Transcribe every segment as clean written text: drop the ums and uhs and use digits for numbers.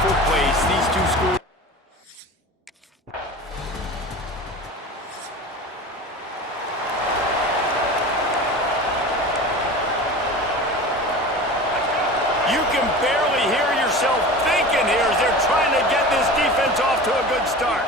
beautiful place. These two schools. You can barely hear yourself thinking here as they're trying to get this defense off to a good start.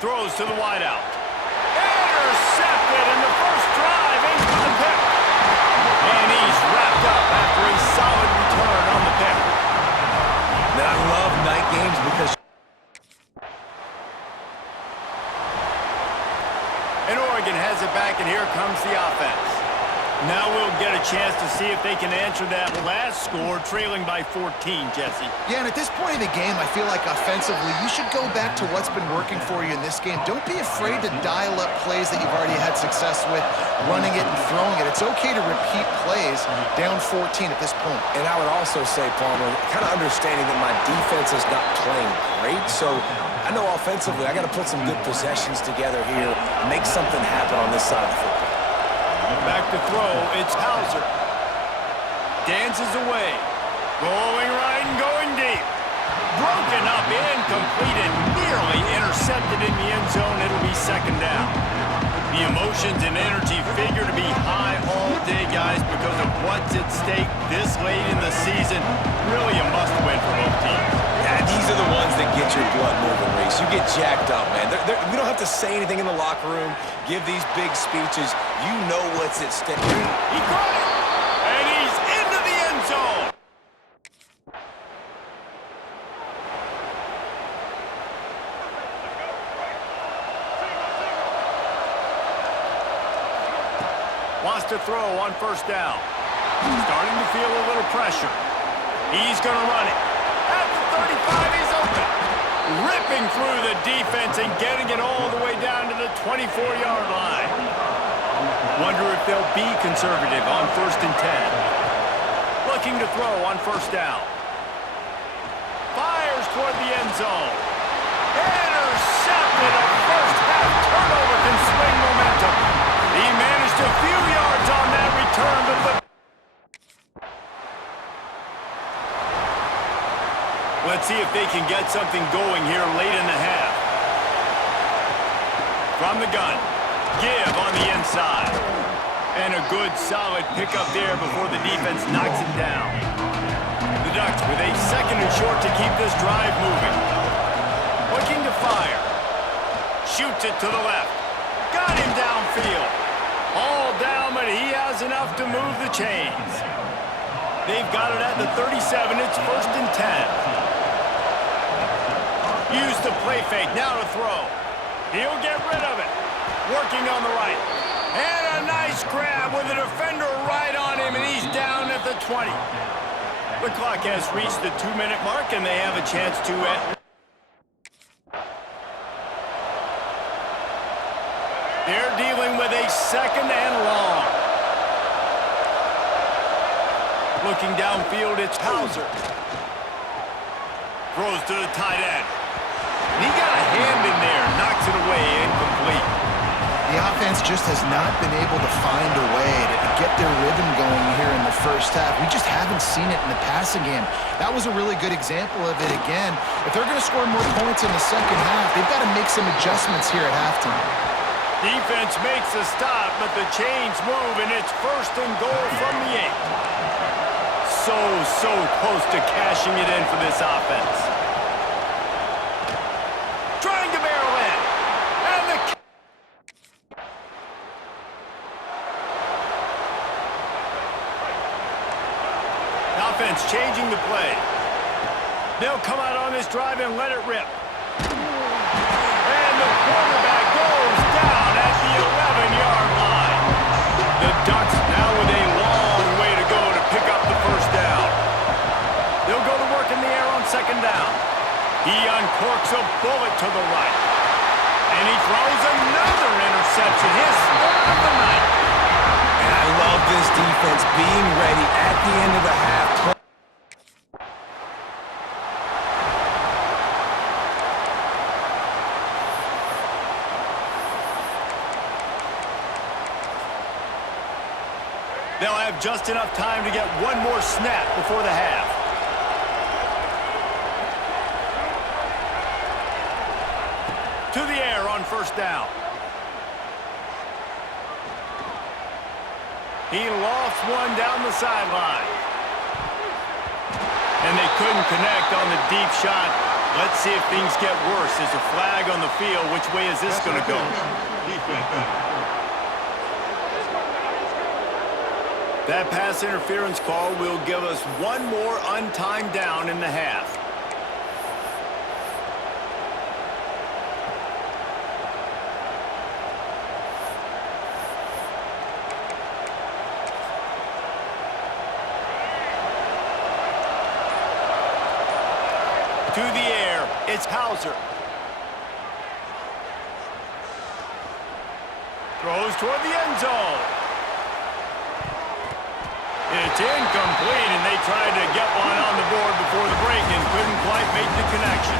Throws to the wideout. Intercepted in the first drive into the pick. And he's wrapped up after a solid return on the pick. Now, I love night games because... And Oregon has it back, and here comes the offense. Now we'll get a chance to see if they can answer that last score, trailing by 14, Jesse. Yeah, and at this point in the game, I feel like offensively, you should go back to what's been working for you in this game. Don't be afraid to dial up plays that you've already had success with, running it and throwing it. It's okay to repeat plays down 14 at this point. And I would also say, Palmer, kind of understanding that my defense is not playing great, so I know offensively I got to put some good possessions together here, make something happen on this side of the football. Back to throw, it's Hauser. Dances away. Rolling right and going deep. Broken up, incomplete, and nearly intercepted in the end zone. It'll be second down. The emotions and energy figure to be high all day, guys, because of what's at stake this late in the season. Really a must-win for both teams. Yeah, these are the ones that get your blood moving, Reese. You get jacked up, man. We don't have to say anything in the locker room, give these big speeches. You know what's at stake. He caught it, and he's into the end zone. Wants to throw on first down. Starting to feel a little pressure. He's going to run it. At the 35, he's open. Ripping through the defense and getting it all the way down to the 24-yard line. Wonder if they'll be conservative on 1st and 10. Looking to throw on first down. Fires toward the end zone. Intercepted. A first-half turnover can swing momentum. He managed a few yards on that return, but let's see if they can get something going here late in the half. From the gun, give on the inside. And a good, solid pickup there before the defense knocks it down. The Ducks with a second and short to keep this drive moving. Looking to fire. Shoots it to the left. Got him downfield. All down, but he has enough to move the chains. They've got it at the 37. It's 1st and 10. Use the play fake, now to throw. He'll get rid of it. Working on the right. And a nice grab with a defender right on him, and he's down at the 20. The clock has reached the 2-minute mark, and they have a chance to They're dealing with a second and long. Looking downfield, it's Hauser. Throws to the tight end. And he got a hand in there, knocks it away, incomplete. The offense just has not been able to find a way to get their rhythm going here in the first half. We just haven't seen it in the passing game. That was a really good example of it again. If they're going to score more points in the second half, they've got to make some adjustments here at halftime. Defense makes a stop, but the chains move, and it's 1st and goal from the 8. So close to cashing it in for this offense. Trying to barrel in. And the offense changing the play. They'll come out on this drive and let it rip. And the quarterback goes down at the 11-yard line. The Ducks now with a long way to go to pick up the first down. They'll go to work in the air on second down. He uncorks a bullet to the right. And he throws another interception, his 3rd of the night. And I love this defense being ready at the end of the half. They'll have just enough time to get one more snap before the half. To the air on first down. He lost one down the sideline. And they couldn't connect on the deep shot. Let's see if things get worse. There's a flag on the field. Which way is this going to go? That pass interference call will give us one more untimed down in the half. To the air, it's Hauser. Throws toward the end zone. It's incomplete, and they tried to get one on the board before the break and couldn't quite make the connection.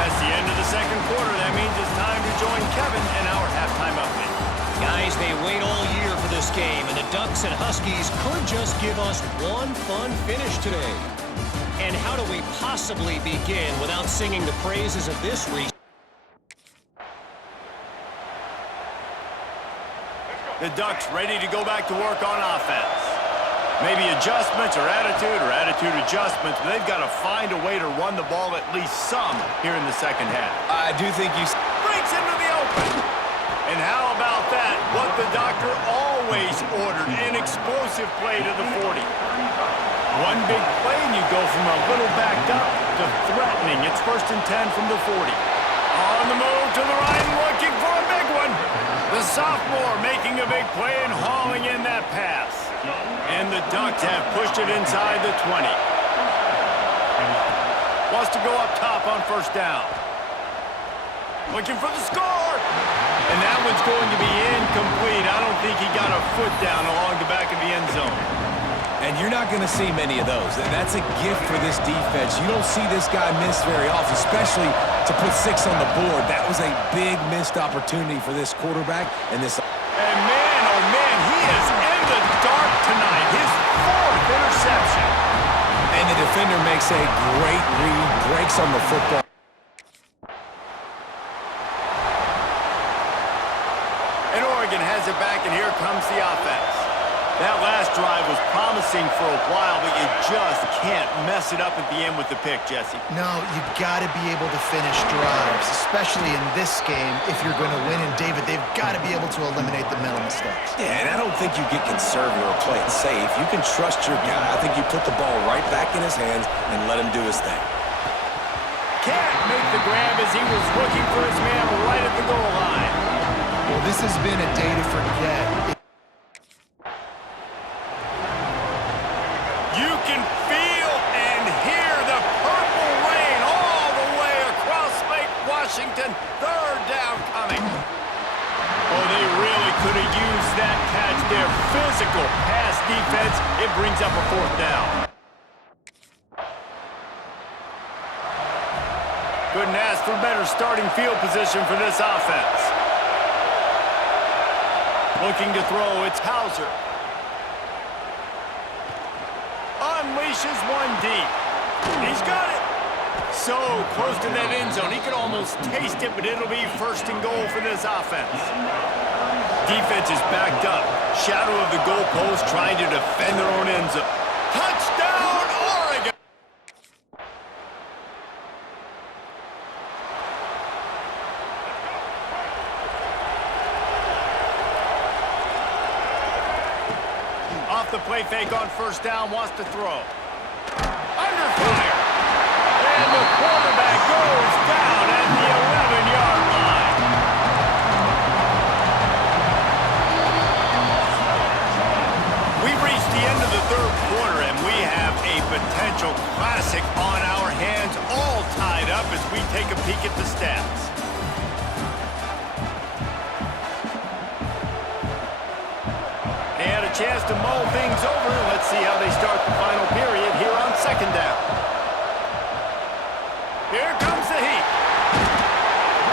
That's the end of the second quarter. That means it's time to join Kevin in our halftime update. Guys, they wait all year for this game, and the Ducks and Huskies could just give us one fun finish today. And how do we possibly begin without singing the praises of this region? The Ducks ready to go back to work on offense. Maybe adjustments or attitude adjustments, but they've got to find a way to run the ball at least some here in the second half. I do think you... Breaks into the open. And how about that? What the doctor always ordered, an explosive play to the 40. One big play and you go from a little backed up to threatening. It's 1st and 10 from the 40. On the move to the right, looking for a big one. The sophomore making a big play and hauling in that pass. And the Ducks have pushed it inside the 20. Wants to go up top on first down. Looking for the score. And that one's going to be incomplete. I don't think he got a foot down along the back of the end zone. And you're not going to see many of those. And that's a gift for this defense. You don't see this guy miss very often, especially to put 6 on the board. That was a big missed opportunity for this quarterback. And this... And man, oh man, he is in the dark tonight. His 4th interception. And the defender makes a great read, breaks on the football. And Oregon has it back, and here comes the offense. That last drive was promising for a while, but you just can't mess it up at the end with the pick, Jesse. No, you've got to be able to finish drives, especially in this game if you're going to win. And, David, they've got to be able to eliminate the mental mistakes. Yeah, and I don't think you get conservative or play it safe. You can trust your guy. I think you put the ball right back in his hands and let him do his thing. Can't make the grab as he was looking for his man right at the goal line. Well, this has been a day to forget. You can feel and hear the purple rain all the way across Lake Washington. 3rd down coming. Oh, they really could have used that catch there. Physical pass defense. It brings up a 4th down. Couldn't ask for better starting field position for this offense. Looking to throw, it's Hauser. Unleashes one deep. He's got it. So close to that end zone. He could almost taste it, but it'll be 1st and goal for this offense. Defense is backed up. Shadow of the goalpost trying to defend their own end zone. Touchdown, Oregon! Off the play fake on first down, wants to throw. Under fire. And the quarterback goes down at the 11-yard line. We've reached the end of the 3rd quarter, and we have a potential classic on our hands, all tied up as we take a peek at the stats. Chance to mull things over. Let's see how they start the final period here on 2nd down. Here comes the heat.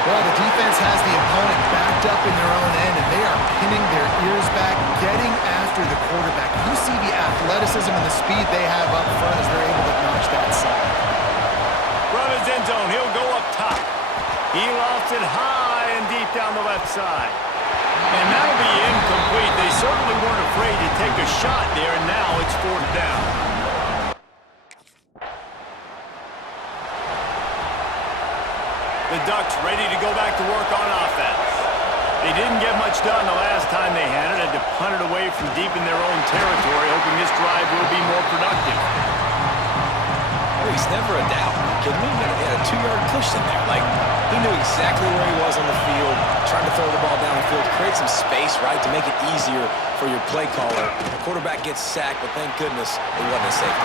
Well, the defense has the opponent backed up in their own end, and they are pinning their ears back, getting after the quarterback. You see the athleticism and the speed they have up front as they're able to notch that side. From his end zone, he'll go up top. He lost it high and deep down the left side. And that'll be incomplete. They certainly weren't afraid to take a shot there, and now it's 4th down. The Ducks ready to go back to work on offense. They didn't get much done the last time they had it. Had to punt it away from deep in their own territory, hoping this drive will be more productive. Oh, he's never a doubt. He had a 2-yard cushion there. Like, he knew exactly where he was on the field, trying to throw the ball down the field, create some space, right, to make it easier for your play caller. The quarterback gets sacked, but thank goodness it wasn't a safety.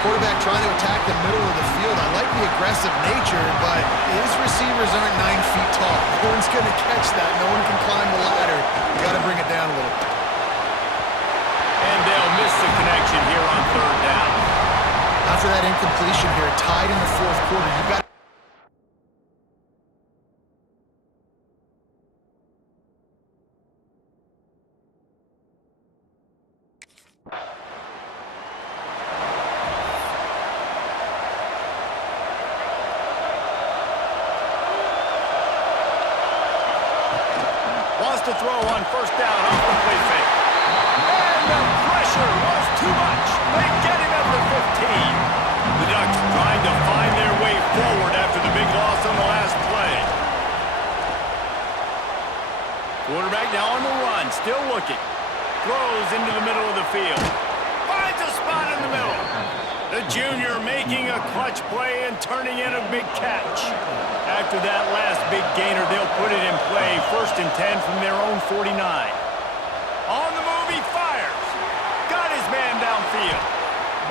Quarterback trying to attack the middle of the field. I like the aggressive nature, but his receivers aren't 9 feet tall. No one's going to catch that. No one can climb the ladder. You got to bring it down a little. And they'll miss the connection here on 3rd down. After that incompletion here, tied in the 4th quarter, you've got wants to throw on 1st down off the play fake. And the pressure was too much. They get him at the 15. The Ducks trying to find their way forward after the big loss on the last play. Quarterback now on the run, still looking. Throws into the middle of the field. Finds a spot in the middle. The junior making a clutch play and turning in a big catch. After that last big gainer, they'll put it in play. 1st and 10 from their own 49. On the move, he fires. Got his man downfield.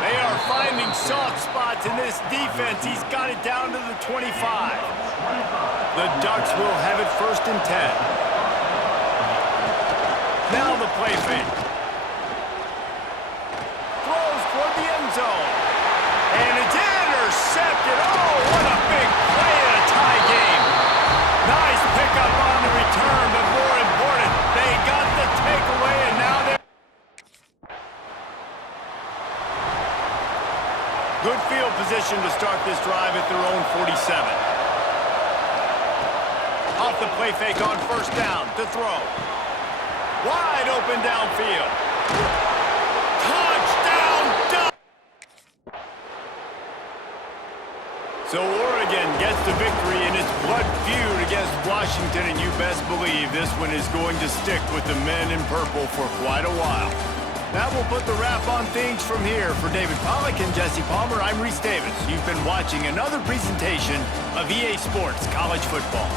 They are finding soft spots in this defense. He's got it down to the 25. The Ducks will have it 1st and 10. Now the play fake. Throws toward the end zone. And it's intercepted. Oh, what a big play in a tie game. Nice pickup on the return, but more important, they got the takeaway, and now they're... Good field position to start this drive at their own 47. Off the play fake on 1st down to throw. Wide open downfield. Touchdown, Ducks! So Oregon gets the victory in its blood feud against Washington, and you best believe this one is going to stick with the men in purple for quite a while. That will put the wrap on things from here. For David Pollack and Jesse Palmer, I'm Reese Davis. You've been watching another presentation of EA Sports College Football.